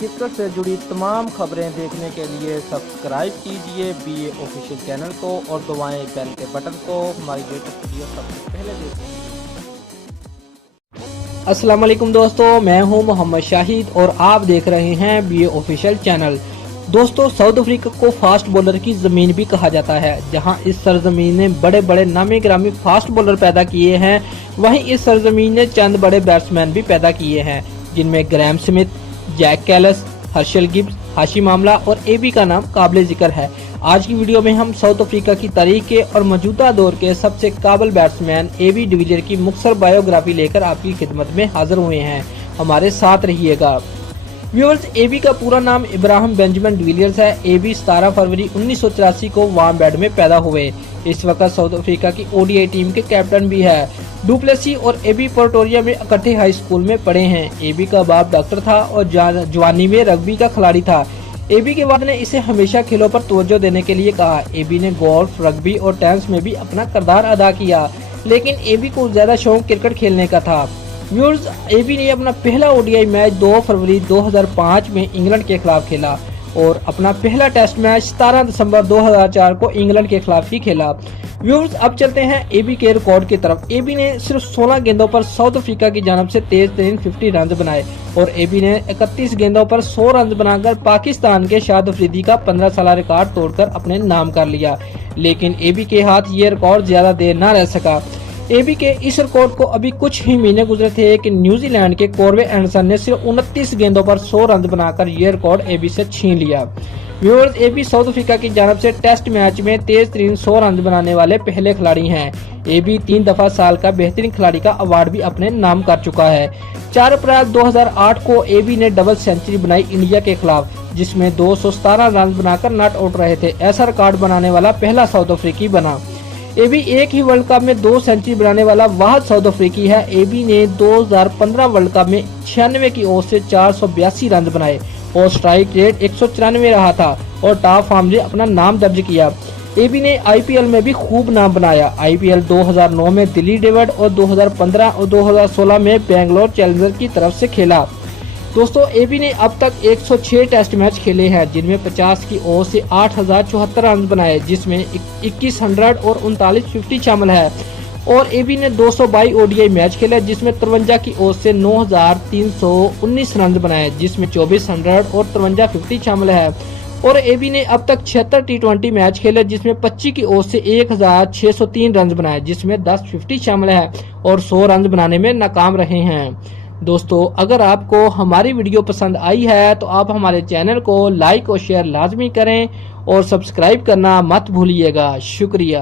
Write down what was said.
Cricket سے جڑی تمام خبریں دیکھنے کے لیے سبسکرائب کیجئے BA آفیشیل چینل کو اور دبائیں بیل کے بٹن کو۔ ہماری لیٹسٹ ویڈیو سب سے پہلے دیکھیں۔ السلام علیکم دوستو، میں ہوں محمد شاہد اور آپ دیکھ رہے ہیں BA آفیشیل چینل۔ دوستو، ساؤتھ افریقہ کو فاسٹ بولر کی زمین بھی کہا جاتا ہے۔ جہاں اس سرزمین نے بڑے بڑے نامی گرامی فاسٹ بولر پیدا کیے ہیں، وہیں اس سرزمین نے چند بڑے بیٹسمین بھی پیدا کیے ہیں، جن میں Graeme Smith, Jack Kallis, Herschelle Gibbs, Hashim Amla اور AB کا نام قابل ذکر ہے۔ آج کی ویڈیو میں ہم ساؤتھ افریقہ کی تاریخ کے اور موجودہ دور کے سب سے قابل بیٹسمین AB ڈویلیئر کی مختصر بایوگرافی لے کر آپ کی خدمت میں حاضر ہوئے ہیں۔ ہمارے ساتھ رہیے گا۔ ویورز، AB کا پورا نام ابراہیم بینجمن ڈویلیئرز ہے۔ AB 17 فروری 1983 کو وامبیڈ میں پیدا ہوئے۔ اس وقت ساؤتھ افریقہ کی ODI ٹیم کے کیپٹن بھی ہے۔ ڈوپلیسی اور AB پورٹوریا میں اکٹھے ہائی اسکول میں پڑھے ہیں۔ AB کا باپ ڈاکٹر تھا اور جوانی میں رگبی کا کھلاڑی تھا۔ AB کے والد نے اسے ہمیشہ کھیلوں پر توجہ دینے کے لیے کہا۔ AB نے گولف، رگبی اور ٹینس میں بھی اپنا کردار ادا کیا، لیکن AB کو زیادہ شوق کرکٹ کھیلنے کا تھا۔ ویورز، AB نے اپنا پہلا ODI میچ 2 فروری 2005 میں انگلینڈ کے خلاف کھیلا اور اپنا پہلا ٹیسٹ میچ 17 دسمبر 2004 کو انگلینڈ کے خلاف ہی کھیلا۔ ویورز، اب چلتے ہیں AB کے ریکارڈ کی طرف۔ AB نے صرف 16 گیندوں پر ساؤتھ افریقہ کی جانب سے تیز ترین 50 رنز بنائے اور AB نے 31 گیندوں پر 100 رنز بنا کر پاکستان کے شاد افریدی کا 15 سالہ ریکارڈ توڑ کر اپنے نام کر لیا، لیکن AB کے ہاتھ یہ ریکارڈ زیادہ دیر نہ رہ سکا۔ AB کے اس ریکارڈ کو ابھی کچھ ہی مہینے گزرے تھے کہ نیوزی لینڈ کے کوربے اینڈرسن نے صرف 29 گیندوں پر 100 رنز بنا کر یہ ریکارڈ AB سے چھین لیا۔ ویورز، AB ساؤتھ افریقہ کی جانب سے ٹیسٹ میچ میں تیز ترین 100 رنز بنانے والے پہلے کھلاڑی ہیں۔ AB 3 دفعہ سال کا بہترین کھلاڑی کا ایوارڈ بھی اپنے نام کر چکا ہے۔ 4 اپریل 2008 کو AB نے ڈبل سینچری بنائی انڈیا کے خلاف، جس میں 217 رنز بنا کر ناٹ آؤٹ رہے تھے۔ ایسا ریکارڈ بنانے والا پہلا ساؤتھ افریقی بنا۔ AB ایک ہی ورلڈ کپ میں 2 سینچری بنانے والا واحد ساؤتھ افریقی ہے۔ AB نے 2015 ورلڈ کپ میں 96 کی اوور سے 482 رنز بنائے اور اسٹرائک ریٹ 194 رہا تھا اور ٹاپ فارم سے اپنا نام درج کیا۔ AB نے IPL میں بھی خوب نام بنایا۔ IPL 2009 میں دلی ڈیوڈ اور 2015 اور 2016 میں بنگلور چیلنجر کی طرف سے کھیلا۔ دوستو، AB نے اب تک 106 ٹیسٹ میچ کھیلے ہیں، جن میں 50 کی اوور سے 8074 رنز بنائے، جس میں 21 100 اور 39 50 شامل ہے، اور AB نے 222 ODI میچ کھیلے، جس میں 53 کی اوور سے 9319 رنز بنائے، جس میں 24 100 اور 53 50 شامل ہے، اور AB نے اب تک 76 T20 میچ کھیلے، جس میں 25 کی اوور سے 1603 رنز بنائے، جس میں 10 50 شامل ہے، اور 100 رنز بنانے میں ناکام رہے ہیں۔ دوستو، اگر آپ کو ہماری ویڈیو پسند آئی ہے تو آپ ہمارے چینل کو لائک اور شیئر لازمی کریں اور سبسکرائب کرنا مت بھولیے گا۔ شکریہ۔